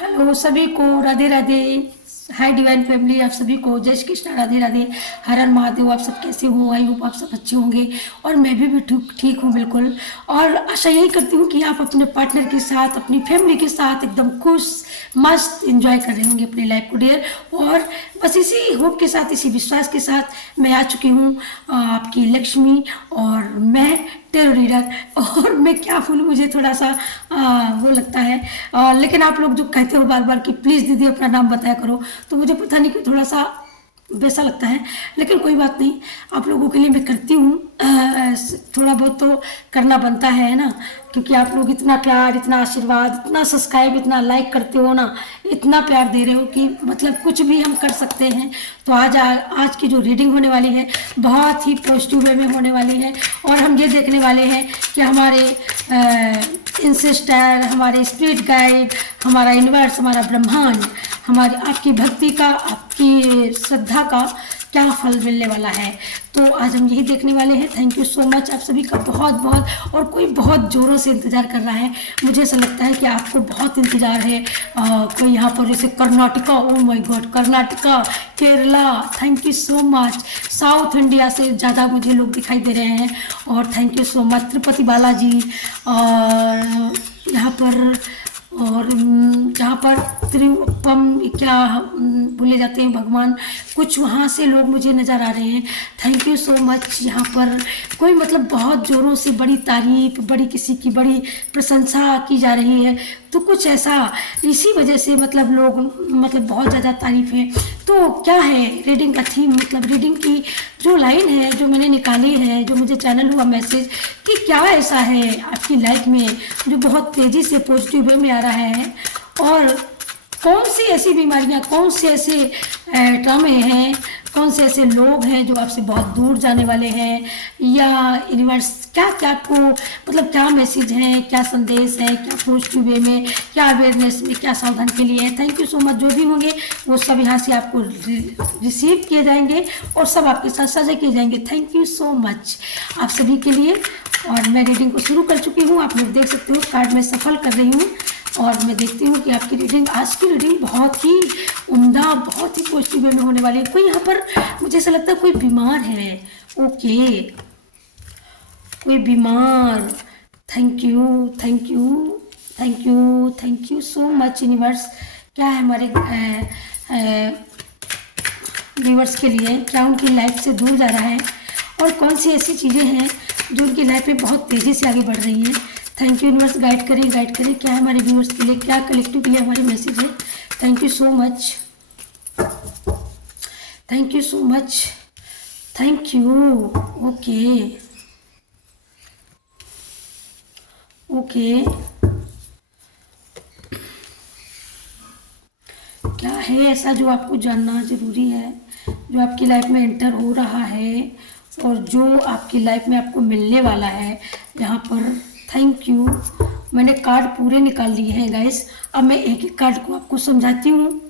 Hello सभी को, राधे राधे। हाय divine family, आप सभी को जय श्री कृष्ण, राधे राधे। हर हर महादेव। आप सब कैसे हो? आई होप आप सब अच्छे होंगे और मैं भी ठीक ठीक हूँ बिल्कुल। और आशा यही करती हूँ कि आप अपने पार्टनर के साथ, अपनी फैमिली के साथ एकदम खुश मस्त एंजॉय कर रहे होंगे अपनी लाइफ को डियर। और बस इसी होप के साथ, इसी विश्वास के साथ मैं आ चुकी हूँ आपकी लक्ष्मी। और मैं टेरो रीडर। और मैं क्या बोलूँ, मुझे थोड़ा सा वो लगता है। लेकिन आप लोग जो कहते हो बार बार कि प्लीज़ दीदी अपना नाम बताया करो, तो मुझे पता नहीं क्यों थोड़ा सा वैसा लगता है। लेकिन कोई बात नहीं, आप लोगों के लिए मैं करती हूँ। थोड़ा बहुत तो करना बनता है ना, क्योंकि आप लोग इतना प्यार, इतना आशीर्वाद, इतना सब्सक्राइब, इतना लाइक करते हो ना, इतना प्यार दे रहे हो कि मतलब कुछ भी हम कर सकते हैं। तो आज की जो रीडिंग होने वाली है बहुत ही पॉजिटिव वे में होने वाली है। और हम ये देखने वाले हैं कि हमारे इंसेस्टर, हमारे स्पिरिट गाइड, हमारा यूनिवर्स, हमारा ब्रह्मांड, हमारी आपकी भक्ति का, आपकी श्रद्धा का क्या फल मिलने वाला है। तो आज हम यही देखने वाले हैं। थैंक यू सो मच आप सभी का बहुत बहुत। और कोई बहुत ज़ोरों से इंतज़ार कर रहा है, मुझे ऐसा लगता है कि आपको बहुत इंतज़ार है। कोई यहाँ पर जैसे Karnataka, oh my God, Karnataka, Kerala, thank you so much. South India से ज़्यादा मुझे लोग दिखाई दे रहे हैं और thank you so much. Tirupati Balaji, और यहाँ पर, और जहाँ पर त्रिपम क्या बोले जाते हैं भगवान, कुछ वहाँ से लोग मुझे नज़र आ रहे हैं। Thank you so much. यहाँ पर कोई मतलब बहुत ज़ोरों से बड़ी तारीफ, बड़ी किसी की बड़ी प्रशंसा की जा रही है। तो कुछ ऐसा, इसी वजह से मतलब लोग मतलब बहुत ज़्यादा तारीफ है। तो क्या है रीडिंग का थीम, मतलब रीडिंग की जो लाइन है जो मैंने निकाली है, जो मुझे चैनल हुआ मैसेज कि क्या ऐसा है आपकी लाइफ में जो बहुत तेज़ी से पॉजिटिव वे में आ रहा है। और कौन सी ऐसी बीमारियां, कौन से ऐसे ट्रॉमे हैं, कौन से ऐसे लोग हैं जो आपसे बहुत दूर जाने वाले हैं, या यूनिवर्स क्या क्या आपको मतलब क्या मैसेज है, क्या संदेश है, क्या पॉजिटिव वे में, क्या अवेयरनेस में, क्या सावधान के लिए है। Thank you so much. जो भी होंगे वो सब यहाँ से आपको रिसीव किए जाएंगे और सब आपके साथ साझा किए जाएंगे। थैंक यू सो मच आप सभी के लिए। और मैं रीडिंग को शुरू कर चुकी हूँ, आप लोग देख सकते हो कार्ड में सफल कर रही हूँ। और मैं देखती हूँ कि आपकी रीडिंग, आज की रीडिंग बहुत ही उम्दा, बहुत ही पॉजिटिव वे में होने वाली है। कोई यहाँ पर मुझे ऐसा लगता है कोई बीमार है। ओके, कोई बीमार। Thank you, thank you, thank you, thank you so much universe. क्या है हमारे व्यूअर्स के लिए, क्या उनकी लाइफ से दूर जा रहा है और कौन सी ऐसी चीज़ें हैं जो उनकी लाइफ में बहुत तेज़ी से आगे बढ़ रही हैं। थैंक यू यूनिवर्स, गाइड करें, गाइड करें। क्या है हमारे व्यूअर्स के लिए, क्या कलेक्टिव के लिए हमारे मैसेज है। Thank you so much, thank you so much, thank you. Okay okay, क्या है ऐसा जो आपको जानना ज़रूरी है, जो आपकी लाइफ में एंटर हो रहा है और जो आपकी लाइफ में आपको मिलने वाला है। यहाँ पर थैंक यू, मैंने कार्ड पूरे निकाल लिए हैं गाइस। अब मैं एक एक कार्ड को आपको समझाती हूँ।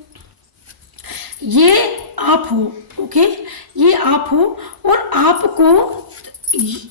ये आप हो, ओके, ये आप हो और आपको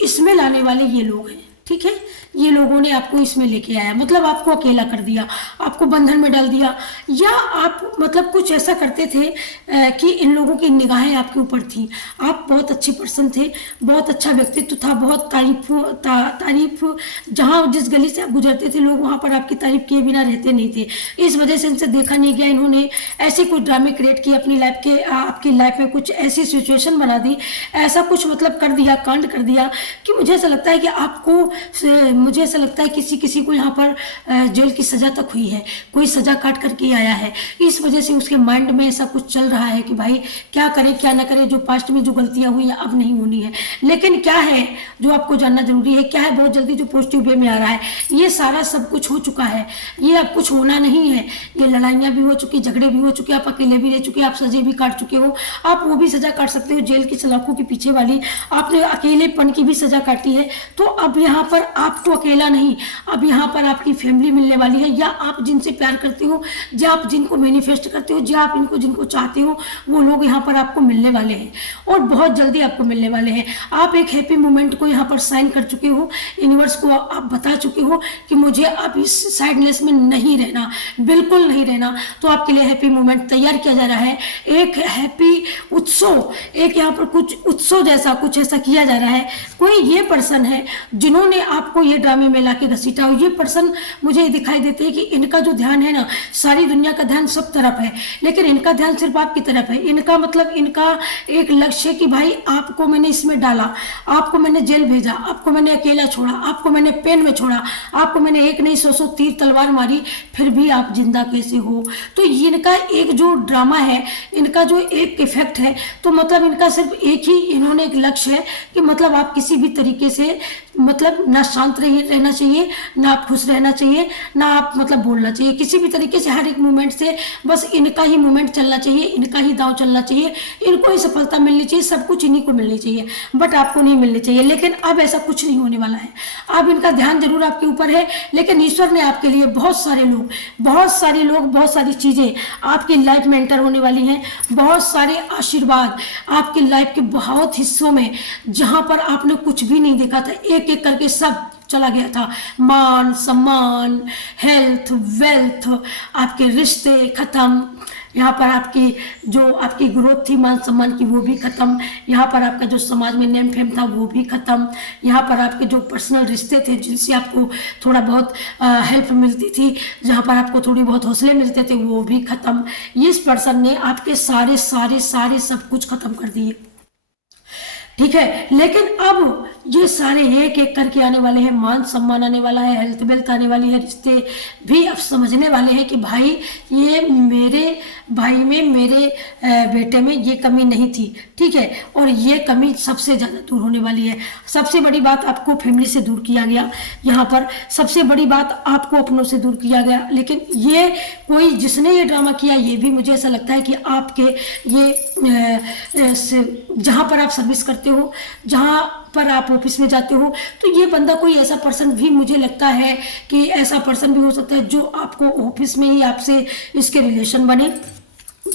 इसमें लाने वाले ये लोग हैं, ठीक है। ये लोगों ने आपको इसमें लेके आया, मतलब आपको अकेला कर दिया, आपको बंधन में डाल दिया, या आप मतलब कुछ ऐसा करते थे कि इन लोगों की निगाहें आपके ऊपर थी। आप बहुत अच्छे पर्सन थे, बहुत अच्छा व्यक्तित्व था, बहुत तारीफ जहाँ जिस गली से आप गुजरते थे लोग वहाँ पर आपकी तारीफ किए बिना रहते नहीं थे। इस वजह से इनसे देखा नहीं गया, इन्होंने ऐसे कुछ ड्रामे क्रिएट किए अपनी लाइफ के, आपकी लाइफ में कुछ ऐसी सिचुएशन बना दी, ऐसा कुछ मतलब कर दिया, कांड कर दिया कि मुझे ऐसा लगता है कि आपको, मुझे ऐसा लगता है किसी को यहाँ पर जेल की सज़ा तक हुई है, कोई सज़ा काट करके आया है। इस वजह से उसके माइंड में ऐसा कुछ चल रहा है कि भाई क्या करे क्या ना करे, जो पास्ट में जो गलतियाँ हुई हैं अब नहीं होनी है। लेकिन क्या है जो आपको जानना जरूरी है, क्या है बहुत जल्दी जो पॉजिटिव वे में आ रहा है। ये सारा सब कुछ हो चुका है, ये अब कुछ होना नहीं है। ये लड़ाइयाँ भी हो चुकी, झगड़े भी हो चुके, आप अकेले भी रह चुके, आप सज़े भी काट चुके हो, आप वो भी सज़ा काट सकते हो जेल की सलाखों के पीछे वाली, आपने अकेलेपन की भी सज़ा काटी है। तो अब यहाँ पर आपको अकेला नहीं, अब यहाँ पर आपकी फैमिली मिलने वाली है, या आप जिनसे प्यार करते हो, या आप जिनको मैनिफेस्ट करते हो, या आप जिनको चाहते हो, वो लोग यहाँ पर आपको मिलने वाले हैं और बहुत जल्दी आपको मिलने वाले हैं। आप एक हैप्पी मोमेंट को यहाँ पर साइन कर चुके हो, यूनिवर्स को आप बता चुके हो कि मुझे अब इस सैडनेस में नहीं रहना, बिल्कुल नहीं रहना। तो आपके लिए हैप्पी मोमेंट तैयार किया जा रहा है, एक हैप्पी उत्सव, एक यहाँ पर कुछ उत्सव जैसा कुछ ऐसा किया जा रहा है। कोई ये पर्सन है जिन्होंने आपको ये ड्रामे में लाके घसीटा हो। ये पर्सन मुझे दिखाई देते हैं कि इनका जो ध्यान है ना, सारी दुनिया का ध्यान सब तरफ है, लेकिन इनका ध्यान सिर्फ आपकी तरफ है। इनका मतलब इनका एक लक्ष्य है कि भाई आपको मैंने इसमें डाला, आपको मैंने जेल भेजा, आपको मैंने अकेला छोड़ा, आपको मैंने पेन में छोड़ा, आपको मैंने एक नहीं 100 तीर तलवार मारी, फिर भी आप जिंदा कैसे हो। तो इनका एक जो ड्रामा है, इनका जो एक इफेक्ट है, तो मतलब इनका सिर्फ एक ही इन्होंने एक लक्ष्य है कि मतलब आप किसी भी तरीके से मतलब ना शांत रहना चाहिए, ना आप खुश रहना चाहिए, ना आप मतलब बोलना चाहिए, किसी भी तरीके से हर एक मूवमेंट से बस इनका ही मूवमेंट चलना चाहिए, इनका ही दांव चलना चाहिए, इनको ही सफलता मिलनी चाहिए, सब कुछ इन्हीं को मिलनी चाहिए, बट आपको नहीं मिलनी चाहिए। लेकिन अब ऐसा कुछ नहीं होने वाला है। अब इनका ध्यान जरूर आपके ऊपर है, लेकिन ईश्वर ने आपके लिए बहुत सारे लोग, बहुत सारी चीजें आपकी लाइफ में एंटर होने वाली हैं, बहुत सारे आशीर्वाद आपकी लाइफ के बहुत हिस्सों में, जहां पर आपने कुछ भी नहीं देखा था, एक एक करके सब चला गया था। मान सम्मान, हेल्थ, वेल्थ, आपके रिश्ते खत्म, यहाँ पर आपकी जो आपकी ग्रोथ थी मान सम्मान की वो भी खत्म, यहाँ पर आपका जो समाज में नेम फेम था वो भी खत्म, यहाँ पर आपके जो पर्सनल रिश्ते थे जिनसे आपको थोड़ा बहुत हेल्प मिलती थी, जहाँ पर आपको थोड़ी बहुत हौसले मिलते थे, वो भी खत्म। इस पर्सन ने आपके सारे सारे सारे सब कुछ खत्म कर दिए, ठीक है। लेकिन अब ये सारे एक एक करके आने वाले हैं, मान सम्मान आने वाला है, हेल्थ वेल्थ आने वाली है, रिश्ते भी अब समझने वाले हैं कि भाई ये मेरे भाई में, मेरे बेटे में ये कमी नहीं थी, ठीक है, और ये कमी सबसे ज़्यादा दूर होने वाली है। सबसे बड़ी बात, आपको फैमिली से दूर किया गया, यहाँ पर सबसे बड़ी बात आपको अपनों से दूर किया गया। लेकिन ये कोई जिसने ये ड्रामा किया, ये भी मुझे ऐसा लगता है कि आपके ये जहाँ पर आप सर्विस करते हो, जहाँ पर आप ऑफिस में जाते हो, तो ये बंदा कोई ऐसा पर्सन भी मुझे लगता है कि ऐसा पर्सन भी हो सकता है जो आपको ऑफिस में ही आपसे इसके रिलेशन बने।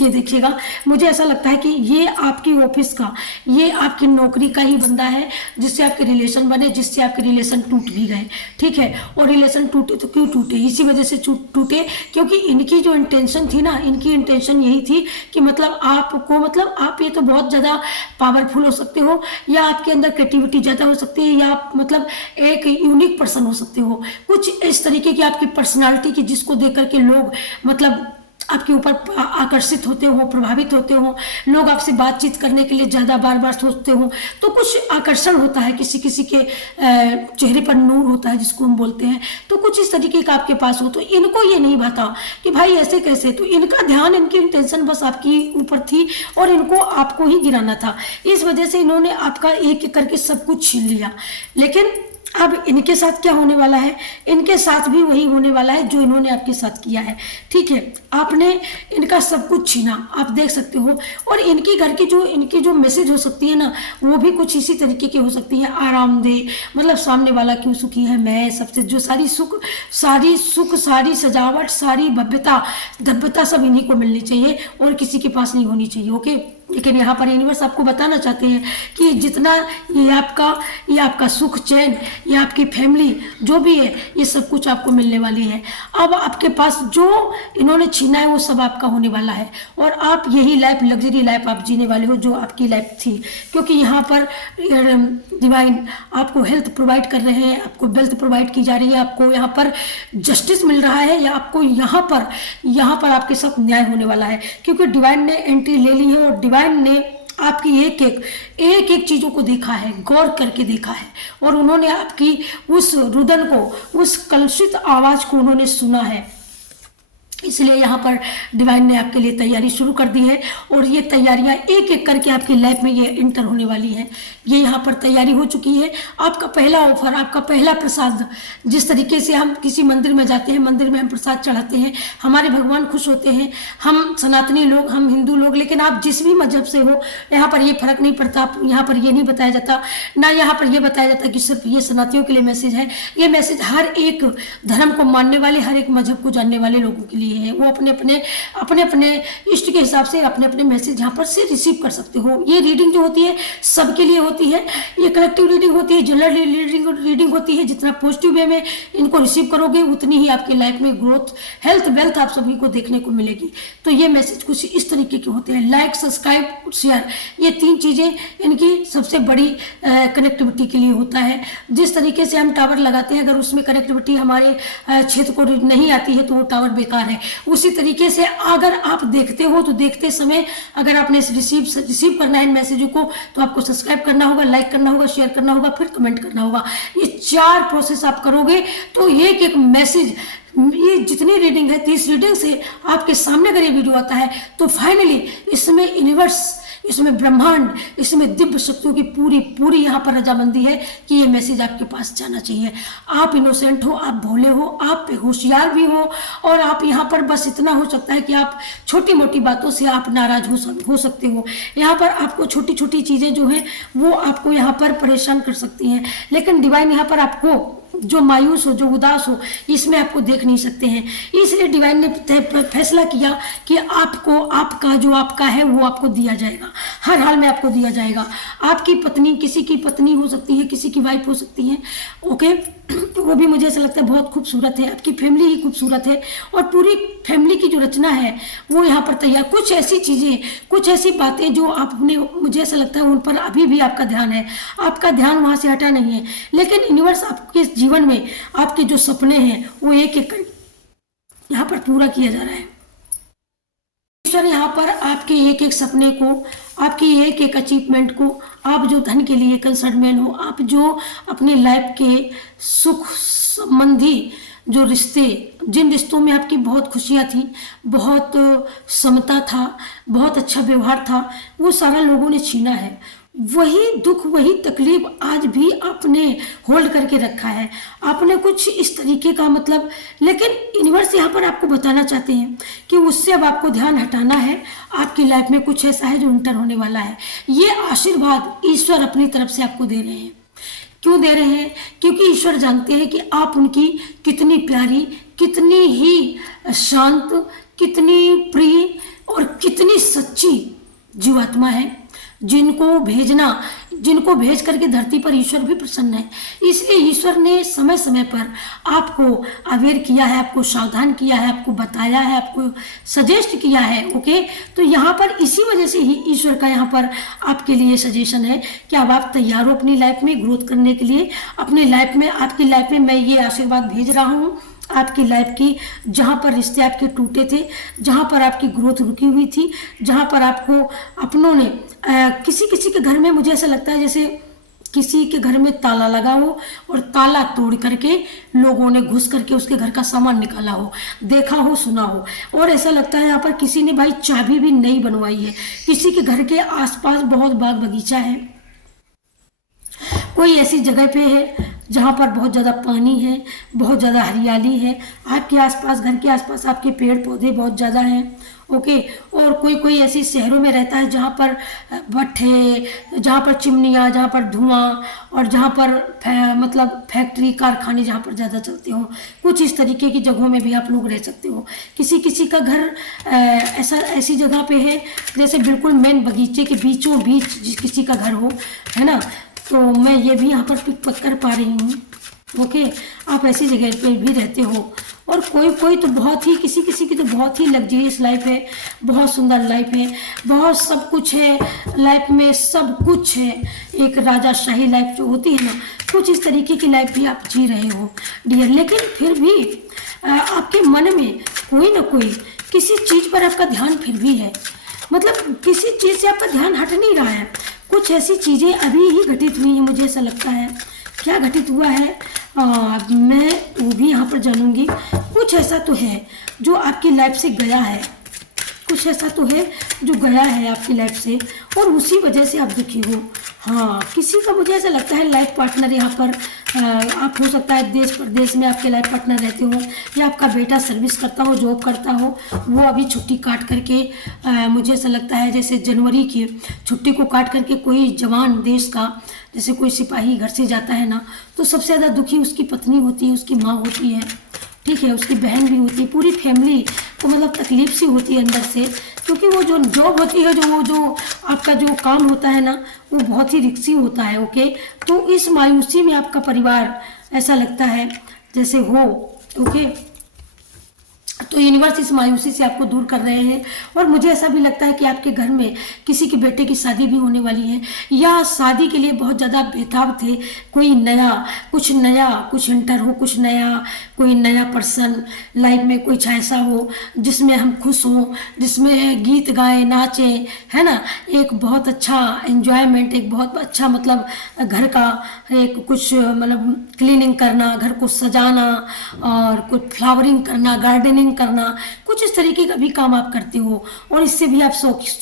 ये देखिएगा, मुझे ऐसा लगता है कि ये आपकी ऑफिस का, ये आपकी नौकरी का ही बंदा है जिससे आपके रिलेशन बने, जिससे आपके रिलेशन टूट भी गए, ठीक है। और रिलेशन टूटे तो क्यों टूटे, इसी वजह से टूटे क्योंकि इनकी जो इंटेंशन थी ना, इनकी इंटेंशन यही थी कि मतलब आपको, मतलब आप ये तो बहुत ज़्यादा पावरफुल हो सकते हो, या आपके अंदर क्रिएटिविटी ज़्यादा हो सकती है, या आप मतलब एक यूनिक पर्सन हो सकते हो, कुछ इस तरीके की आपकी पर्सनालिटी की जिसको देख करके लोग मतलब आपके ऊपर आकर्षित होते हो, प्रभावित होते हो, लोग आपसे बातचीत करने के लिए ज़्यादा बार बार सोचते हो, तो कुछ आकर्षण होता है, किसी किसी के चेहरे पर नूर होता है जिसको हम बोलते हैं, तो कुछ इस तरीके का आपके पास हो। तो इनको ये नहीं पता कि भाई ऐसे कैसे, तो इनका ध्यान, इनकी इंटेंशन बस आपकी ऊपर थी और इनको आपको ही गिराना था। इस वजह से इन्होंने आपका एक एक करके सब कुछ छीन लिया। लेकिन अब इनके साथ क्या होने वाला है, इनके साथ भी वही होने वाला है जो इन्होंने आपके साथ किया है, ठीक है। आपने इनका सब कुछ छीना, आप देख सकते हो, और इनकी घर की जो, इनकी जो मैसेज हो सकती है ना, वो भी कुछ इसी तरीके की हो सकती है, आरामदेह, मतलब सामने वाला क्यों सुखी है, मैं सबसे, जो सारी सुख, सारी सजावट, सारी भव्यता धव्यता सब इन्हीं को मिलनी चाहिए और किसी के पास नहीं होनी चाहिए, ओके। लेकिन यहाँ पर यूनिवर्स आपको बताना चाहते हैं कि जितना ये आपका सुख चैन, ये आपकी फैमिली जो भी है, ये सब कुछ आपको मिलने वाली है। अब आपके पास जो इन्होंने छीना है वो सब आपका होने वाला है, और आप यही लाइफ, लग्जरी लाइफ आप जीने वाले हो जो आपकी लाइफ थी, क्योंकि यहाँ पर डिवाइन आपको हेल्थ प्रोवाइड कर रहे हैं, आपको वेल्थ प्रोवाइड की जा रही है, आपको यहाँ पर जस्टिस मिल रहा है, या आपको यहाँ पर आपके साथ न्याय होने वाला है, क्योंकि डिवाइन ने एंट्री ले ली है और डिवाइन ने आपकी एक एक चीजों को देखा है, गौर करके देखा है, और उन्होंने आपकी उस रुदन को, उस कलुषित आवाज को उन्होंने सुना है। इसलिए यहाँ पर डिवाइन ने आपके लिए तैयारी शुरू कर दी है और ये तैयारियाँ एक एक करके आपकी लाइफ में ये इंटर होने वाली है। ये यहाँ पर तैयारी हो चुकी है। आपका पहला ऑफर, आपका पहला प्रसाद, जिस तरीके से हम किसी मंदिर में जाते हैं, मंदिर में हम प्रसाद चढ़ाते हैं, हमारे भगवान खुश होते हैं, हम सनातनी लोग, हम हिंदू लोग, लेकिन आप जिस भी मजहब से हो, यहाँ पर ये फर्क नहीं पड़ता। यहाँ पर ये नहीं बताया जाता, ना यहाँ पर ये बताया जाता कि सिर्फ ये सनातनियों के लिए मैसेज है। ये मैसेज हर एक धर्म को मानने वाले, हर एक मजहब को जानने वाले लोगों के लिए है। वो अपने अपने इष्ट के हिसाब से अपने अपने मैसेज यहाँ पर से रिसीव कर सकते हो। ये रीडिंग जो होती है सबके लिए होती है। ये कलेक्टिव रीडिंग होती है, जनरल रीडिंग होती है। जितना पॉजिटिव वे में इनको रिसीव करोगे उतनी ही आपकी लाइफ में ग्रोथ, हेल्थ, वेल्थ आप सभी को देखने को मिलेगी। तो ये मैसेज कुछ इस तरीके के होते हैं। लाइक, सब्सक्राइब, शेयर, ये 3 चीजें इनकी सबसे बड़ी कनेक्टिविटी के लिए होता है। जिस तरीके से हम टावर लगाते हैं, अगर उसमें कनेक्टिविटी हमारे क्षेत्र को नहीं आती है तो वो टावर बेकार है। उसी तरीके से अगर आप देखते हो तो देखते समय अगर आपने रिसीव करना है इन मैसेजों को तो आपको सब्सक्राइब करना होगा, लाइक करना होगा, शेयर करना होगा, फिर कमेंट करना होगा। ये 4 प्रोसेस आप करोगे तो एक एक मैसेज, ये जितनी रीडिंग है 30 रीडिंग से आपके सामने अगर ये वीडियो आता है तो फाइनली इसमें यूनिवर्स, इसमें ब्रह्मांड, इसमें दिव्य शक्तियों की पूरी यहाँ पर रजामंदी है कि ये मैसेज आपके पास जाना चाहिए। आप इनोसेंट हो, आप भोले हो, आप होशियार भी हो और आप यहाँ पर बस इतना हो सकता है कि आप छोटी मोटी बातों से आप नाराज हो सकते हो। यहाँ पर आपको छोटी छोटी चीज़ें जो हैं वो आपको यहाँ पर परेशान कर सकती हैं, लेकिन डिवाइन यहाँ पर आपको जो मायूस हो, जो उदास हो, इसमें आपको देख नहीं सकते हैं। इसलिए डिवाइन ने फैसला किया कि आपको आपका जो आपका है वो आपको दिया जाएगा, हर हाल में आपको दिया जाएगा। आपकी पत्नी, किसी की पत्नी हो सकती है, किसी की वाइफ हो सकती है, ओके, वो भी मुझे ऐसा लगता है बहुत खूबसूरत है। आपकी फैमिली ही खूबसूरत है और पूरी फैमिली की जो रचना है वो यहाँ पर तैयार। कुछ ऐसी चीज़ें, कुछ ऐसी बातें जो आपने, मुझे ऐसा लगता है उन पर अभी भी आपका ध्यान है, आपका ध्यान वहाँ से हटा नहीं है। लेकिन यूनिवर्स आपके जीवन में आपके जो सपने हैं वो एक एक यहाँ पर पूरा किया जा रहा है। ईश्वर यहाँ पर आपके एक एक सपने को, आपकी एक एक अचीवमेंट को, आप जो धन के लिए कंसर्न हो, आप जो अपनी लाइफ के सुख संबंधी जो रिश्ते, जिन रिश्तों में आपकी बहुत खुशियाँ थी, बहुत समता था, बहुत अच्छा व्यवहार था, वो सारा लोगों ने छीना है। वही दुख, वही तकलीफ आज भी आपने होल्ड करके रखा है। आपने कुछ इस तरीके का मतलब, लेकिन यूनिवर्स यहाँ पर आपको बताना चाहते हैं कि उससे अब आपको ध्यान हटाना है। आपकी लाइफ में कुछ ऐसा है जो इंटर होने वाला है। ये आशीर्वाद ईश्वर अपनी तरफ से आपको दे रहे हैं। क्यों दे रहे हैं? क्योंकि ईश्वर जानते हैं कि आप उनकी कितनी प्यारी, कितनी ही शांत, कितनी प्रिय और कितनी सच्ची जीवात्मा है, जिनको भेज करके धरती पर ईश्वर भी प्रसन्न है। इसलिए ईश्वर ने समय समय पर आपको अवेयर किया है, आपको सावधान किया है, आपको बताया है, आपको सजेस्ट किया है, ओके। तो यहाँ पर इसी वजह से ही ईश्वर का यहाँ पर आपके लिए सजेशन है कि अब आप तैयार हो अपनी लाइफ में ग्रोथ करने के लिए। अपनी लाइफ में, आपकी लाइफ में मैं ये आशीर्वाद भेज रहा हूँ आपकी लाइफ की, जहाँ पर रिश्ते आपके टूटे थे, जहाँ पर आपकी ग्रोथ रुकी हुई थी, जहाँ पर आपको अपनों ने किसी के घर में, मुझे ऐसा लगता है जैसे किसी के घर में ताला लगा हो और ताला तोड़ करके लोगों ने घुस करके उसके घर का सामान निकाला हो, देखा हो, सुना हो। और ऐसा लगता है यहाँ पर किसी ने भाई चाबी भी नहीं बनवाई है। किसी के घर के आसपास बहुत बाग बगीचा है, कोई ऐसी जगह पे है जहाँ पर बहुत ज़्यादा पानी है, बहुत ज़्यादा हरियाली है, आपके आसपास, घर के आसपास आपके पेड़ पौधे बहुत ज़्यादा हैं, ओके। और कोई ऐसी शहरों में रहता है जहाँ पर भट्ठे, जहाँ पर चिमनियाँ, जहाँ पर धुआं और जहाँ पर मतलब फैक्ट्री, कारखाने जहाँ पर ज़्यादा चलते हो। कुछ इस तरीके की जगहों में भी आप लोग रह सकते हो। किसी का घर ऐसी जगह पे है जैसे बिल्कुल मेन बगीचे के बीचों बीच किसी का घर हो, है ना। तो मैं ये भी यहाँ पर पिक कर पा रही हूँ, ओके। आप ऐसी जगह पे भी रहते हो। और कोई तो बहुत ही, किसी की तो बहुत ही लग्जरियस लाइफ है, बहुत सुंदर लाइफ है, बहुत सब कुछ है लाइफ में, सब कुछ है। एक राजाशाही लाइफ जो होती है ना, कुछ इस तरीके की लाइफ भी आप जी रहे हो डियर। लेकिन फिर भी आपके मन में कोई ना कोई किसी चीज़ पर आपका ध्यान फिर भी है, मतलब किसी चीज़ से आपका ध्यान हट नहीं रहा है। कुछ ऐसी चीज़ें अभी ही घटित हुई हैं, मुझे ऐसा लगता है। क्या घटित हुआ है? मैं वो भी यहाँ पर जानूंगी। कुछ ऐसा तो है जो आपकी लाइफ से गया है, कुछ ऐसा तो है जो गया है आपकी लाइफ से और उसी वजह से आप दुखी हो। हाँ, किसी का मुझे ऐसा लगता है लाइफ पार्टनर यहाँ पर आप हो सकता है देश प्रदेश में आपके लाइफ पार्टनर रहते हो, या आपका बेटा सर्विस करता हो, जॉब करता हो, वो अभी छुट्टी काट करके मुझे ऐसा लगता है जैसे जनवरी की छुट्टी को काट करके कोई जवान देश का, जैसे कोई सिपाही घर से जाता है ना, तो सबसे ज़्यादा दुखी उसकी पत्नी होती है, उसकी माँ होती है, ठीक है, उसकी बहन भी होती है, पूरी फैमिली को मतलब तकलीफ सी होती है अंदर से, क्योंकि वो जो जॉब होती है, जो आपका जो काम होता है ना, वो बहुत ही रिक्सी होता है। ओके, तो इस मायूसी में आपका परिवार ऐसा लगता है जैसे हो। ओके, तो यूनिवर्स इस मायूसी से आपको दूर कर रहे हैं और मुझे ऐसा भी लगता है कि आपके घर में किसी के बेटे की शादी भी होने वाली है, या शादी के लिए बहुत ज़्यादा बेताब थे। कोई नया कुछ एंटर हो, कुछ नया, कोई नया पर्सन लाइफ में कोई ऐसा हो जिसमें हम खुश हों, जिसमें गीत गाएं, नाचें, है ना, एक बहुत अच्छा एंजॉयमेंट, एक बहुत अच्छा मतलब घर का एक कुछ मतलब क्लीनिंग करना, घर को सजाना और कुछ फ्लावरिंग करना, गार्डनिंग करना, कुछ इस तरीके का भी काम आप करते हो और इससे भी आप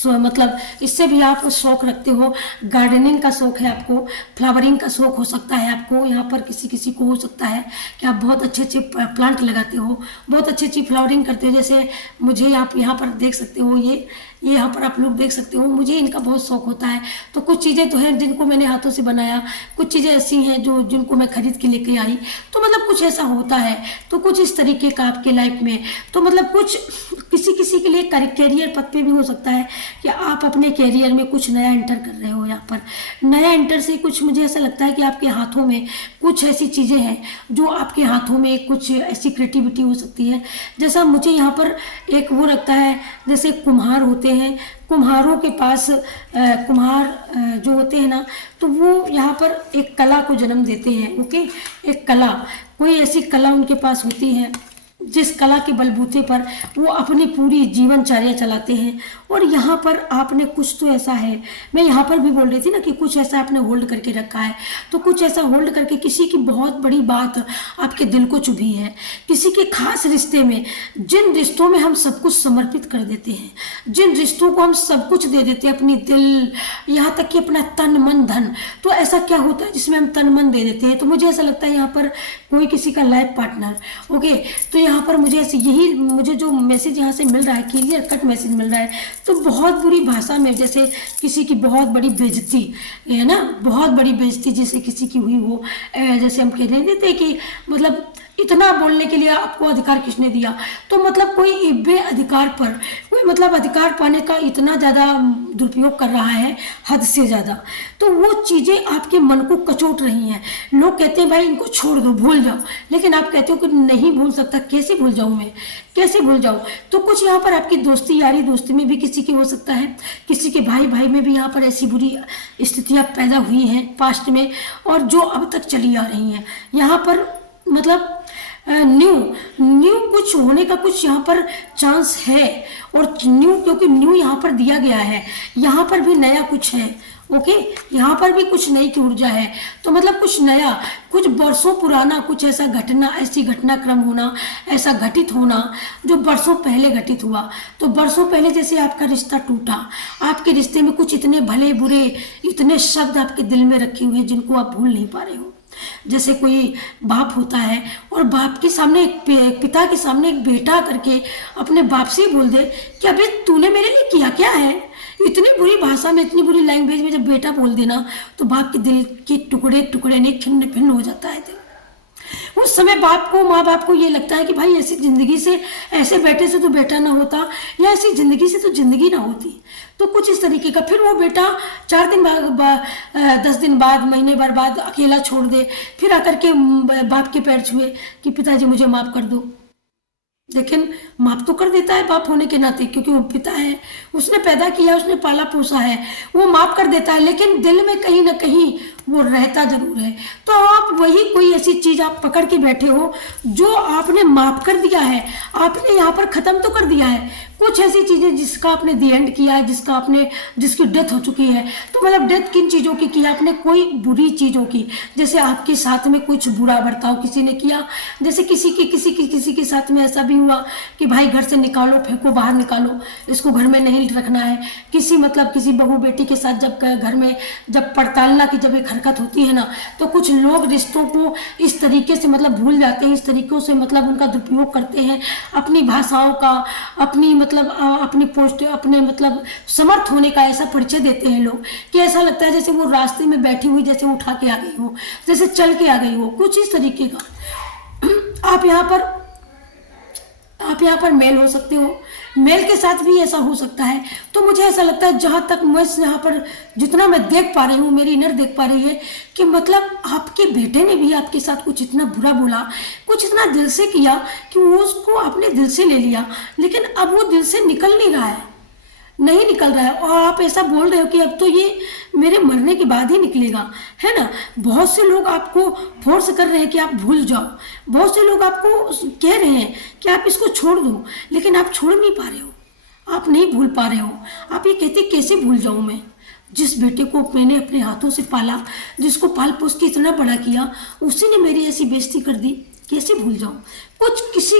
मतलब इससे भी आप शौक रखते हो। गार्डनिंग का शौक है आपको, फ्लावरिंग का शौक हो सकता है आपको, यहाँ पर किसी को हो सकता है कि आप बहुत अच्छे प्लांट लगाते हो, बहुत अच्छी फ्लावरिंग करते हो। जैसे मुझे आप यहाँ पर देख सकते हो, ये यहाँ पर आप लोग देख सकते हो, मुझे इनका बहुत शौक होता है। तो कुछ चीज़ें तो हैं जिनको मैंने हाथों से बनाया, कुछ चीज़ें ऐसी हैं जिनको मैं खरीद के लेके आई, तो मतलब कुछ ऐसा होता है। तो कुछ इस तरीके का आपके लाइफ में, तो मतलब कुछ किसी के लिए कैरियर पथ पे भी हो सकता है कि आप अपने कैरियर में कुछ नया एंटर कर रहे हो। यहाँ पर नया एंटर से कुछ मुझे ऐसा लगता है कि आपके हाथों में कुछ ऐसी चीज़ें हैं जो आपके हाथों में कुछ ऐसी क्रिएटिविटी हो सकती है। जैसा मुझे यहाँ पर एक वो लगता है, जैसे कुम्हार होते हैं, कुम्हारों के पास कुम्हार जो होते हैं ना, तो वो यहाँ पर एक कला को जन्म देते हैं। ओके, एक कला, कोई ऐसी कला उनके पास होती है जिस कला के बलबूते पर वो अपनी पूरी जीवनचर्या चलाते हैं। और यहाँ पर आपने कुछ तो ऐसा है, मैं यहाँ पर भी बोल रही थी ना कि कुछ ऐसा आपने होल्ड करके रखा है, तो कुछ ऐसा होल्ड करके किसी की बहुत बड़ी बात आपके दिल को चुभी है, किसी के खास रिश्ते में, जिन रिश्तों में हम सब कुछ समर्पित कर देते हैं, जिन रिश्तों को हम सब कुछ दे देते हैं, अपनी दिल, यहाँ तक कि अपना तन मन धन, तो ऐसा क्या होता है जिसमें हम तन मन दे देते हैं। तो मुझे ऐसा लगता है यहाँ पर कोई किसी का लाइफ पार्टनर। ओके, तो यहाँ पर मुझे जो मैसेज यहाँ से मिल रहा है, क्लियर कट मैसेज मिल रहा है, तो बहुत बुरी भाषा में, जैसे किसी की बहुत बड़ी बेइज्जती है ना, बहुत बड़ी बेइज्जती जैसे किसी की हुई हो, जैसे हम कह देते कि मतलब इतना बोलने के लिए आपको अधिकार किसने दिया। तो मतलब कोई इब्बे अधिकार पर कोई मतलब अधिकार पाने का इतना ज़्यादा दुरुपयोग कर रहा है, हद से ज़्यादा, तो वो चीज़ें आपके मन को कचोट रही हैं। लोग कहते हैं भाई इनको छोड़ दो, भूल जाओ, लेकिन आप कहते हो कि नहीं भूल सकता, कैसे भूल जाऊँ मैं, कैसे भूल जाऊँ। तो कुछ यहाँ पर आपकी दोस्ती यारी दोस्ती में भी किसी की हो सकता है, किसी के भाई भाई में भी यहाँ पर ऐसी बुरी स्थितियाँ पैदा हुई हैं पास्ट में, और जो अब तक चली आ रही हैं। यहाँ पर मतलब न्यू कुछ होने का कुछ यहाँ पर चांस है, और न्यू, क्योंकि न्यू यहाँ पर दिया गया है, यहाँ पर भी नया कुछ है। ओके, यहाँ पर भी कुछ नई की ऊर्जा है, तो मतलब कुछ नया, कुछ बरसों पुराना कुछ ऐसा घटना, ऐसी घटनाक्रम होना, ऐसा घटित होना जो बरसों पहले घटित हुआ। तो बरसों पहले जैसे आपका रिश्ता टूटा, आपके रिश्ते में कुछ इतने भले बुरे, इतने शब्द आपके दिल में रखे हुए हैं जिनको आप भूल नहीं पा रहे हो। जैसे कोई बाप होता है और बाप के सामने, पिता के सामने एक बेटा करके अपने बाप से ही बोल दे कि अबे तूने मेरे लिए किया क्या है। इतनी बुरी भाषा में, इतनी बुरी लैंग्वेज में जब बेटा बोल देना, तो बाप के दिल के टुकड़े टुकड़े नहीं, छिन्न भिन्न हो जाता है दिल। उस समय बाप को, माँ बाप को ये लगता है कि भाई ऐसी जिंदगी से, ऐसे बेटे से तो बेटा ना होता, या ऐसी जिंदगी से तो जिंदगी ना होती। तो कुछ इस तरीके का। फिर वो बेटा 4 दिन बाद, 10 दिन बाद, महीने भर बाद अकेला छोड़ दे, फिर आकर के बाप के पैर छुए कि पिताजी मुझे माफ कर दो। लेकिन माफ तो कर देता है बाप होने के नाते, क्योंकि वो पिता है, उसने पैदा किया, उसने पाला पोसा है, वो माफ कर देता है। लेकिन दिल में कहीं ना कहीं वो रहता जरूर है। तो आप वही कोई ऐसी चीज आप पकड़ के बैठे हो जो आपने माफ कर दिया है, आपने यहाँ पर खत्म तो कर दिया है। कुछ ऐसी चीजें जिसका आपने दी एंड किया है, जिसकी डेथ हो चुकी है। तो मतलब डेथ किन चीजों की की आपने? कोई बुरी चीजों की, जैसे आपके साथ में कुछ बुरा बर्ताव किसी ने किया, जैसे किसी के साथ में ऐसा भी हुआ कि भाई घर से निकालो, फेंको, बाहर निकालो, इसको घर में नहीं रखना है। किसी बहू बेटी के साथ जब घर में जब पड़तालना की जब एक हरकत होती है ना, तो कुछ लोग रिश्तों को इस तरीके से मतलब भूल जाते हैं, इस तरीकों से मतलब उनका दुरुपयोग करते हैं, अपनी भाषाओं का, अपने मतलब समर्थ होने का ऐसा परिचय देते हैं लोग कि ऐसा लगता है जैसे वो रास्ते में बैठी हुई जैसे उठा के आ गई हो, जैसे चल के आ गई हो, कुछ इस तरीके का। आप यहाँ पर मेल हो सकते हो, मेल के साथ भी ऐसा हो सकता है। तो मुझे ऐसा लगता है, जहाँ तक मैं यहाँ पर जितना मैं देख पा रही हूँ, मेरी इनर देख पा रही है कि मतलब आपके बेटे ने भी आपके साथ कुछ इतना बुरा बोला, कुछ इतना दिल से किया कि वो उसको आपने दिल से ले लिया, लेकिन अब वो दिल से निकल नहीं निकल रहा है। और आप ऐसा बोल रहे हो कि अब तो ये मेरे मरने के बाद ही निकलेगा, है ना। बहुत से लोग आपको फोर्स कर रहे हैं कि आप भूल जाओ, बहुत से लोग आपको कह रहे हैं कि आप इसको छोड़ दो, लेकिन आप छोड़ नहीं पा रहे हो, आप नहीं भूल पा रहे हो। आप ये कहते कैसे भूल जाऊं मैं, जिस बेटे को मैंने अपने हाथों से पाला, जिसको पाल पोस के इतना बड़ा किया, उसी ने मेरी ऐसी बेइज्जती कर दी, कैसे भूल जाऊं।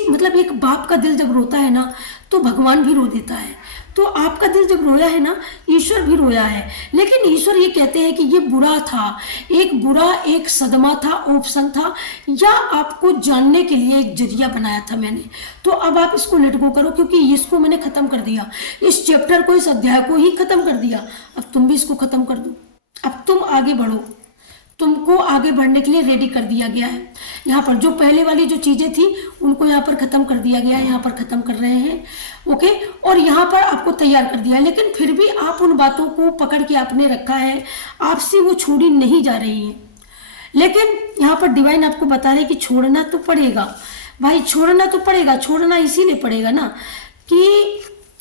मतलब एक बाप का दिल जब रोता है ना, तो भगवान भी रो देता है। तो आपका दिल जब रोया है ना, ईश्वर भी रोया है। लेकिन ईश्वर ये कहते हैं कि ये बुरा था, एक सदमा था, ऑप्शन था, या आपको जानने के लिए एक जरिया बनाया था मैंने। तो अब आप इसको लेट गो करो, क्योंकि इसको मैंने खत्म कर दिया, इस चैप्टर को, इस अध्याय को ही खत्म कर दिया। अब तुम भी इसको खत्म कर दो, अब तुम आगे बढ़ो, तुमको आगे बढ़ने के लिए रेडी कर दिया गया है। यहाँ पर जो पहले वाली जो चीजें थी उनको यहाँ पर खत्म कर दिया गया है, यहाँ पर खत्म कर रहे हैं, ओके। और यहाँ पर आपको तैयार कर दिया है, लेकिन फिर भी आप उन बातों को पकड़ के आपने रखा है, आपसे वो छोड़ी नहीं जा रही है। लेकिन यहाँ पर डिवाइन आपको बता रहे कि छोड़ना तो पड़ेगा भाई, छोड़ना तो पड़ेगा। छोड़ना इसीलिए पड़ेगा ना कि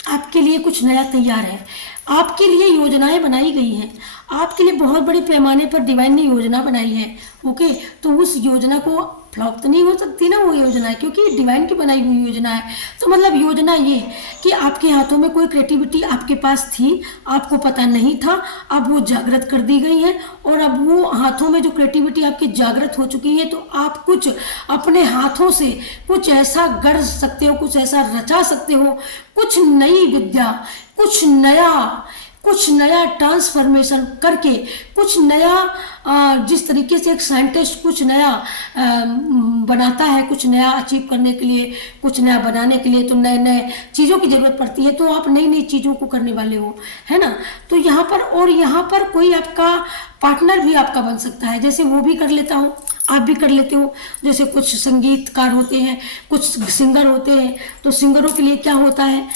आपके लिए कुछ नया तैयार है, आपके लिए योजनाएं बनाई गई हैं, आपके लिए बहुत बड़े पैमाने पर डिवाइन ने योजना बनाई है, ओके। तो उस योजना को फ्लॉप तो नहीं हो सकती ना वो योजना है, क्योंकि डिवाइन की बनाई हुई योजना है। तो मतलब योजना ये कि आपके हाथों में कोई क्रिएटिविटी आपके पास थी, आपको पता नहीं था, अब वो जागृत कर दी गई है। और अब वो हाथों में जो क्रिएटिविटी आपकी जागृत हो चुकी है, तो आप कुछ अपने हाथों से कुछ ऐसा गढ़ सकते हो, कुछ ऐसा रचा सकते हो, कुछ नई विद्या, कुछ नया ट्रांसफॉर्मेशन करके, कुछ नया जिस तरीके से एक साइंटिस्ट कुछ नया बनाता है, कुछ नया अचीव करने के लिए, कुछ नया बनाने के लिए तो नए नए चीज़ों की ज़रूरत पड़ती है। तो आप नई नई चीज़ों को करने वाले हो, है ना। तो यहाँ पर कोई आपका पार्टनर भी आपका बन सकता है, जैसे वो भी कर लेता हूँ, आप भी कर लेते हो। जैसे कुछ संगीतकार होते हैं, कुछ सिंगर होते हैं, तो सिंगरों के लिए क्या होता है,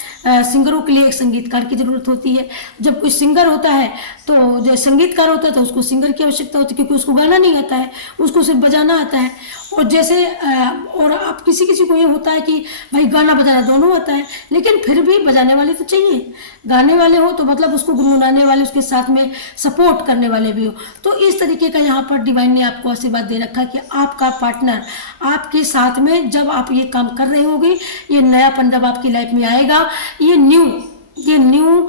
सिंगरों के लिए एक संगीतकार की ज़रूरत होती है। जब कोई सिंगर होता है तो जो संगीतकार होता है तो उसको सिंगर की आवश्यकता होती है, क्योंकि उसको गाना नहीं आता है, उसको सिर्फ बजाना आता है। और जैसे और आप किसी को ये होता है कि भाई गाना बजाना दोनों आता है, लेकिन फिर भी बजाने वाले तो चाहिए। गाने वाले हो तो मतलब उसको गुनगुनाने वाले, उसके साथ में सपोर्ट करने वाले भी हो। तो इस तरीके का यहाँ पर डिवाइन ने आपको आशीर्वाद दे रखा कि आपका पार्टनर आपके साथ में जब आप ये काम कर रहे होगे, ये नयापन जब आपकी लाइफ में आएगा, ये न्यू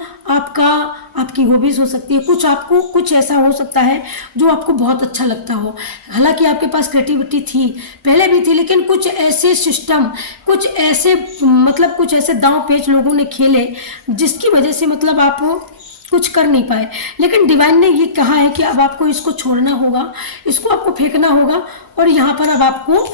आपकी हॉबीज हो सकती है, कुछ ऐसा हो सकता है जो आपको बहुत अच्छा लगता हो। हालांकि आपके पास क्रिएटिविटी थी, पहले भी थी, लेकिन कुछ ऐसे सिस्टम, कुछ ऐसे दांव पेच लोगों ने खेले जिसकी वजह से मतलब आप कुछ कर नहीं पाए। लेकिन डिवाइन ने ये कहा है कि अब आपको इसको छोड़ना होगा, इसको आपको फेंकना होगा। और यहाँ पर अब आपको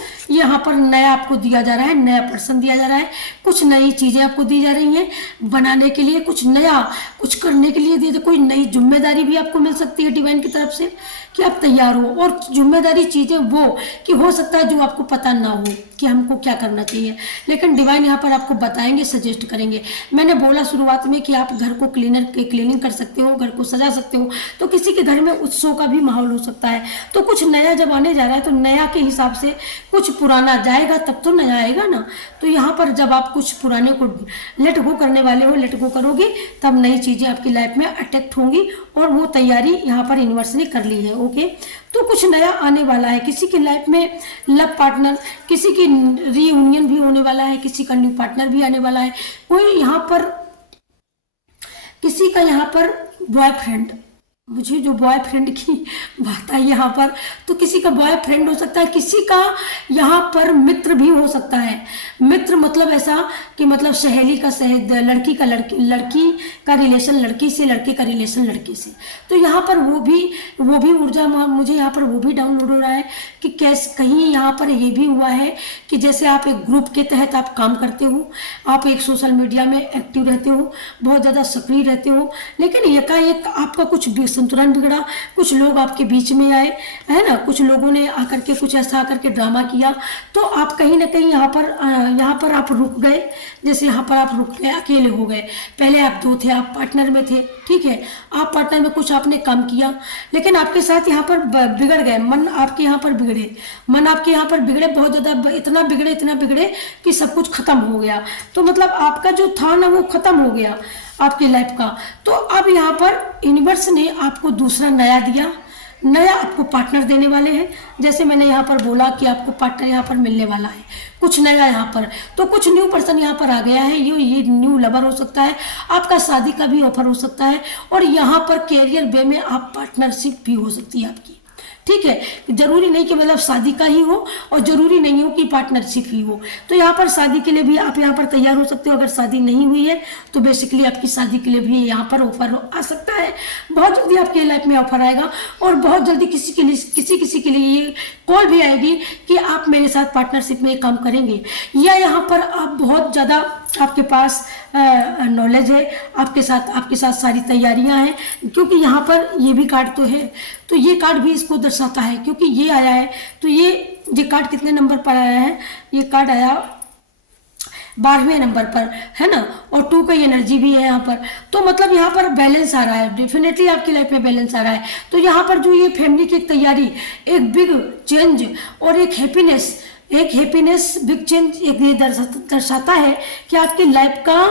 नया आपको दिया जा रहा है, नया पर्सन दिया जा रहा है, कुछ नई चीज़ें आपको दी जा रही हैं बनाने के लिए, कुछ नया कुछ करने के लिए दिए। कोई नई जिम्मेदारी भी आपको मिल सकती है डिवाइन की तरफ से कि आप तैयार हो। और जिम्मेदारी चीज़ें वो कि हो सकता है जो आपको पता ना हो कि हमको क्या करना चाहिए, लेकिन डिवाइन यहाँ पर आपको बताएंगे, सजेस्ट करेंगे। मैंने बोला शुरुआत में कि आप घर को क्लीनिंग कर सकते हो, घर को सजा सकते हो। तो किसी के घर में उत्सव का भी माहौल हो सकता है। तो कुछ नया जब आने जा रहा है तो नया के हिसाब से कुछ पुराना जाएगा तब तो नया आएगा ना। तो यहाँ पर जब आप कुछ पुराने को लेट गो करने वाले हो, लेट गो करोगे, तब नई चीज़ें आपकी लाइफ में अटैक्ट होंगी और वो तैयारी यहाँ पर यूनिवर्स ने कर ली है। ओके, तो कुछ नया आने वाला है। किसी की लाइफ में लव पार्टनर, किसी की रीयूनियन भी होने वाला है, किसी का न्यू पार्टनर भी आने वाला है। कोई यहाँ पर किसी का यहाँ पर बॉयफ्रेंड, मुझे जो बॉयफ्रेंड की बात आई यहाँ पर, तो किसी का बॉयफ्रेंड हो सकता है, किसी का यहाँ पर मित्र भी हो सकता है। मित्र मतलब ऐसा कि मतलब सहेली का लड़की का लड़की का रिलेशन लड़की से, लड़के का रिलेशन लड़के से। तो यहाँ पर वो भी ऊर्जा मुझे यहाँ पर वो भी डाउनलोड हो रहा है कि कैसे कहीं यहाँ पर ये भी हुआ है कि जैसे आप एक ग्रुप के तहत आप काम करते हो, आप एक सोशल मीडिया में एक्टिव रहते हो, बहुत ज़्यादा सक्रिय रहते हो, लेकिन एकाएक आपका कुछ संतुलन बिगड़ा, कुछ लोग आपके बीच में आए, है ना, कुछ लोगों ने आकर के कुछ ऐसा आकर के ड्रामा किया, तो आप कहीं ना कहीं यहाँ पर आप रुक गए। जैसे यहाँ पर आप रुक गए, अकेले हो गए। पहले आप दो थे, आप पार्टनर में थे, ठीक है, आप पार्टनर में कुछ आपने काम किया, लेकिन आपके साथ यहाँ पर बिगड़ गए, मन आपके यहाँ पर बिगड़े, बहुत ज़्यादा, इतना बिगड़े कि सब कुछ खत्म हो गया। तो मतलब आपका जो था ना वो खत्म हो गया आपकी लाइफ का। तो अब यहाँ पर यूनिवर्स ने आपको दूसरा नया दिया, नया आपको पार्टनर देने वाले हैं। जैसे मैंने यहाँ पर बोला कि आपको पार्टनर यहाँ पर मिलने वाला है, कुछ नया यहाँ पर, तो कुछ न्यू पर्सन यहाँ पर आ गया है। ये न्यू लवर हो सकता है, आपका शादी का भी ऑफर हो सकता है, और यहाँ पर कैरियर वे में आप पार्टनरशिप भी हो सकती है आपकी, ठीक है। जरूरी नहीं कि मतलब शादी का ही हो और जरूरी नहीं हो कि पार्टनरशिप ही हो। तो यहाँ पर शादी के लिए भी आप यहाँ पर तैयार हो सकते हो। अगर शादी नहीं हुई है तो बेसिकली आपकी शादी के लिए भी यहाँ पर ऑफर आ सकता है। बहुत जल्दी आपके लाइफ में ऑफर आएगा, और बहुत जल्दी किसी के लिए ये कॉल भी आएगी कि आप मेरे साथ पार्टनरशिप में काम करेंगे, या यहाँ पर आप बहुत ज़्यादा आपके पास नॉलेज है, आपके साथ सारी तैयारियां हैं। क्योंकि यहाँ पर ये भी कार्ड तो है, तो ये कार्ड भी इसको दर्शाता है, क्योंकि ये आया है। तो ये कार्ड कितने नंबर पर आया है? ये कार्ड आया 12वें नंबर पर, है ना, और 2 का एनर्जी भी है यहाँ पर। तो मतलब यहाँ पर बैलेंस आ रहा है, डेफिनेटली आपकी लाइफ में बैलेंस आ रहा है। तो यहाँ पर जो ये फैमिली की एक तैयारी, एक बिग चेंज और एक हैप्पीनेस बिग चेंज ये दर्शाता है कि आपकी लाइफ का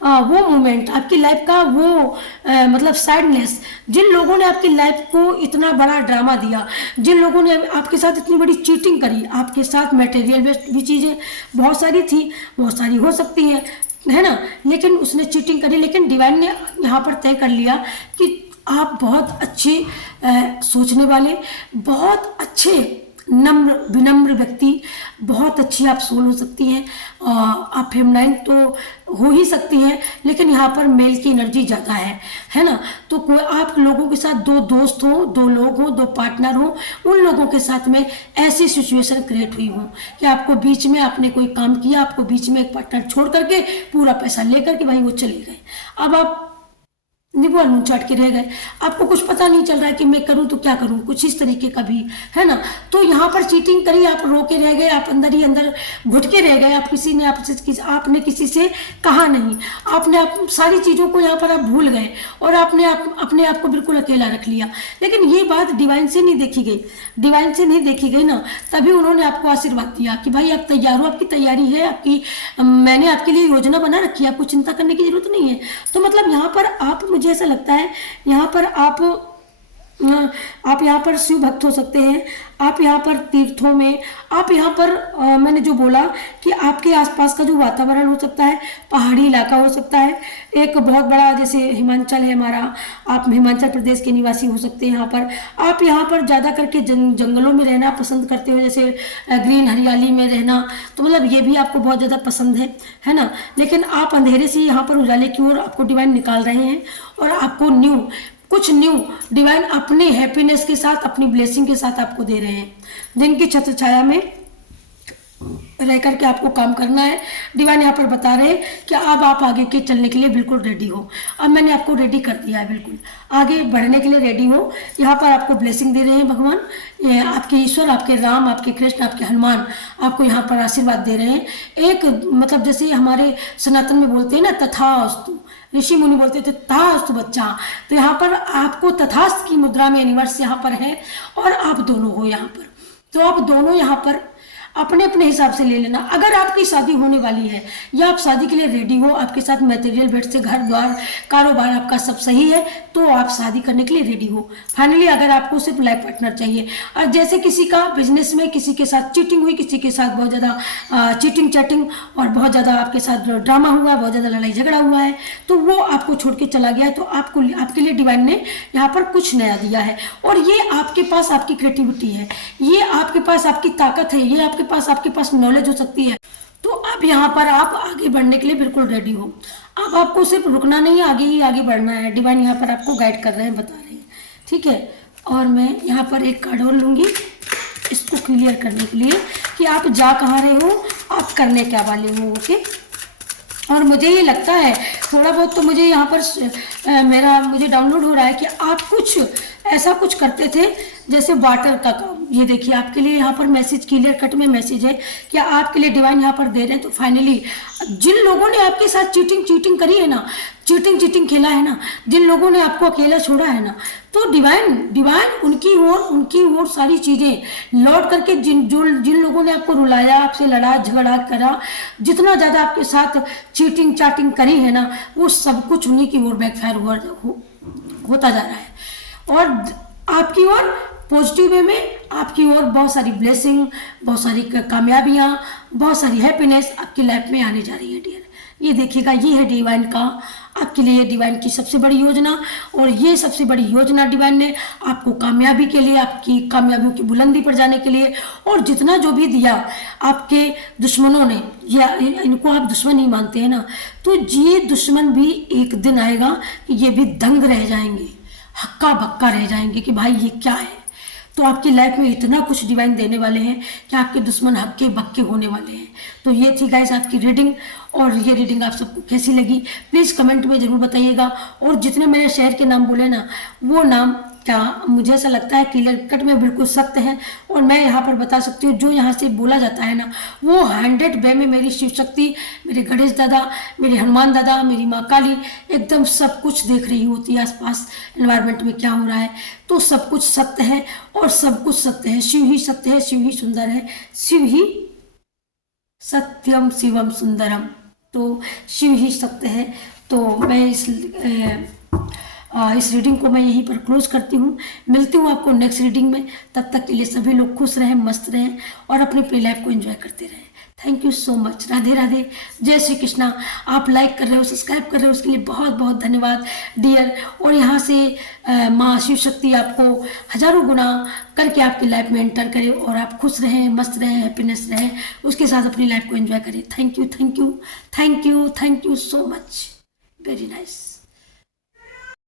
वो मोमेंट, आपकी लाइफ का वो मतलब सैडनेस, जिन लोगों ने आपकी लाइफ को इतना बड़ा ड्रामा दिया, जिन लोगों ने आपके साथ इतनी बड़ी चीटिंग करी, आपके साथ मटेरियल बेस्ड भी चीज़ें बहुत सारी थी, बहुत सारी हो सकती हैं, है ना, लेकिन उसने चीटिंग करी। लेकिन डिवाइन ने यहाँ पर तय कर लिया कि आप बहुत अच्छे सोचने वाले, बहुत अच्छे विनम्र व्यक्ति, बहुत अच्छी आप सोल हो सकती हैं। आप फेमिनाइन तो हो ही सकती हैं, लेकिन यहाँ पर मेल की एनर्जी ज़्यादा है ना। तो कोई आप लोगों के साथ 2 दोस्त हो, 2 लोग हो, 2 पार्टनर हो, उन लोगों के साथ में ऐसी सिचुएशन क्रिएट हुई हो कि आपको बीच में आपने कोई काम किया, आपको बीच में एक पार्टनर छोड़ करके पूरा पैसा लेकर के भाई वो चले गए। अब आप निबुआ मुंह चाट के रह गए, आपको कुछ पता नहीं चल रहा है कि मैं करूं तो क्या करूं, कुछ इस तरीके का भी है ना। तो यहाँ पर चीटिंग करी, आप रोके रह गए, आप अंदर ही अंदर घुट के रह गए, आपने किसी से कहा नहीं, आपने सारी चीज़ों को यहाँ पर आप भूल गए और आपने अपने आप को बिल्कुल अकेला रख लिया। लेकिन ये बात डिवाइन से नहीं देखी गई ना, तभी उन्होंने आपको आशीर्वाद दिया कि भाई आप तैयार हो, आपकी तैयारी है, मैंने आपके लिए योजना बना रखी है, आपको चिंता करने की जरूरत नहीं है। तो मतलब यहाँ पर मुझे ऐसा लगता है यहाँ पर आप यहाँ पर शिव भक्त हो सकते हैं, आप यहाँ पर तीर्थों में, आप यहाँ पर मैंने जो बोला कि आपके आसपास का जो वातावरण हो सकता है, पहाड़ी इलाका हो सकता है, एक बहुत बड़ा जैसे हिमाचल है हमारा, आप हिमाचल प्रदेश के निवासी हो सकते हैं। यहाँ पर आप यहाँ पर ज़्यादा करके जंगलों में रहना पसंद करते हो, जैसे ग्रीन हरियाली में रहना, तो मतलब ये भी आपको बहुत ज़्यादा पसंद है ना। लेकिन आप अंधेरे से यहाँ पर उजाले की ओर आपको डिवाइन निकाल रहे हैं, और आपको कुछ न्यू डिवाइन अपने हैप्पीनेस के साथ, अपनी ब्लेसिंग के साथ आपको दे रहे हैं। दिन की छत्र छाया में रह करके आपको काम करना है। डिवाइन यहाँ पर बता रहे हैं कि अब आप आगे के चलने के लिए बिल्कुल रेडी हो। अब मैंने आपको रेडी कर दिया है, बिल्कुल आगे बढ़ने के लिए रेडी हो। यहाँ पर आपको ब्लेसिंग दे रहे हैं भगवान, ये आपके ईश्वर, आपके राम, आपके कृष्ण, आपके हनुमान आपको यहाँ पर आशीर्वाद दे रहे हैं। एक मतलब जैसे हमारे सनातन में बोलते हैं ना तथास्तु, ऋषि मुनि बोलते थे तथास्तु बच्चा, तो यहाँ पर आपको तथास्तु की मुद्रा में यूनिवर्स यहाँ पर है और आप दोनों हो यहाँ पर। तो आप दोनों यहाँ पर अपने अपने हिसाब से ले लेना। अगर आपकी शादी होने वाली है या आप शादी के लिए रेडी हो, आपके साथ मटेरियल बेड से घर द्वार कारोबार आपका सब सही है, तो आप शादी करने के लिए रेडी हो। फाइनली अगर आपको सिर्फ लाइफ पार्टनर चाहिए, और जैसे किसी का बिजनेस में किसी के साथ चीटिंग हुई, किसी के साथ बहुत ज़्यादा चीटिंग चैटिंग और बहुत ज़्यादा आपके साथ ड्रामा हुआ, बहुत ज़्यादा लड़ाई झगड़ा हुआ है, तो वो आपको छोड़ के चला गया है, तो आपके लिए डिवाइन ने यहाँ पर कुछ नया दिया है। और ये आपके पास आपकी क्रिएटिविटी है, ये आपके पास आपकी ताकत है, ये आपके पास नॉलेज हो सकती है। तो अब यहाँ पर आप आगे बढ़ने के लिए बिल्कुल रेडी हो। अब आपको सिर्फ रुकना नहीं है, आगे ही आगे बढ़ना है। डिवाइन यहाँ पर आपको गाइड कर रहे हैं, बता रहे हैं, ठीक है। और मैं यहाँ पर एक कार्ड और लूँगी इसको क्लियर करने के लिए कि आप जा कहाँ रहे हो, आप करने क्या वाले हो, ओके। और मुझे ये लगता है थोड़ा बहुत तो मुझे यहाँ पर मुझे डाउनलोड हो रहा है कि आप कुछ ऐसा कुछ करते थे जैसे वाटर का काम। ये देखिए आपके लिए यहाँ पर मैसेज क्लियर कट में मैसेज है कि आपके लिए डिवाइन यहाँ पर दे रहे हैं। तो फाइनली जिन लोगों ने आपके साथ चीटिंग करी है ना, चीटिंग खेला है ना, जिन लोगों ने आपको अकेला छोड़ा है ना, तो डिवाइन उनकी ओर सारी चीज़ें लौट करके जिन लोगों ने आपको रुलाया, आपसे लड़ा झगड़ा करा, जितना ज़्यादा आपके साथ चीटिंग चाटिंग करी है ना, वो सब कुछ उन्हीं की ओर बैकफायर होता जा रहा है। और आपकी ओर पॉजिटिव वे में आपकी ओर बहुत सारी ब्लेसिंग, बहुत सारी कामयाबियाँ, बहुत सारी हैप्पीनेस आपकी लाइफ में आने जा रही है डियर। ये देखिएगा, ये है डिवाइन का आपके लिए, डिवाइन की सबसे बड़ी योजना। और ये सबसे बड़ी योजना डिवाइन ने आपको कामयाबी के लिए, आपकी कामयाबियों की बुलंदी पर जाने के लिए, और जितना जो भी दिया आपके दुश्मनों ने, या इनको आप दुश्मन ही मानते हैं ना, तो ये दुश्मन भी एक दिन आएगा कि ये भी दंग रह जाएंगे, हक्का बक्का रह जाएंगे कि भाई ये क्या है। तो आपकी लाइफ में इतना कुछ डिवाइन देने वाले हैं कि आपके दुश्मन हक्के बक्के होने वाले हैं। तो ये थी गाइस आपकी रीडिंग, और ये रीडिंग आप सबको कैसी लगी प्लीज़ कमेंट में ज़रूर बताइएगा। और जितने मैंने शहर के नाम बोले ना, वो नाम क्या मुझे ऐसा लगता है क्लियर कट में बिल्कुल सत्य है। और मैं यहाँ पर बता सकती हूँ जो यहाँ से बोला जाता है ना, वो 100 वे में मेरी शिव शक्ति, मेरे गणेश दादा, मेरे हनुमान दादा, मेरी माँ काली एकदम सब कुछ देख रही होती है आसपास एनवायरनमेंट में क्या हो रहा है। तो सब कुछ सत्य है और सब कुछ सत्य है। शिव ही सत्य है, शिव ही सुंदर है, शिव ही सत्यम शिवम सुंदरम। तो शिव ही सत्य है। तो मैं इस रीडिंग को मैं यहीं पर क्लोज करती हूँ। मिलती हूँ आपको नेक्स्ट रीडिंग में। तब तक के लिए सभी लोग खुश रहें, मस्त रहें और अपनी लाइफ को एंजॉय करते रहें। Thank you so much. Radhe Radhe, जय श्री कृष्णा। आप लाइक कर रहे हो, सब्सक्राइब कर रहे हो, उसके लिए बहुत बहुत धन्यवाद डियर। और यहाँ से माँ शिव शक्ति आपको हजारों गुना करके आपकी लाइफ में एंटर करे और आप खुश रहें, मस्त रहें, हैप्पीनेस रहें, उसके साथ अपनी लाइफ को एंजॉय करें। Thank you so much. Very nice.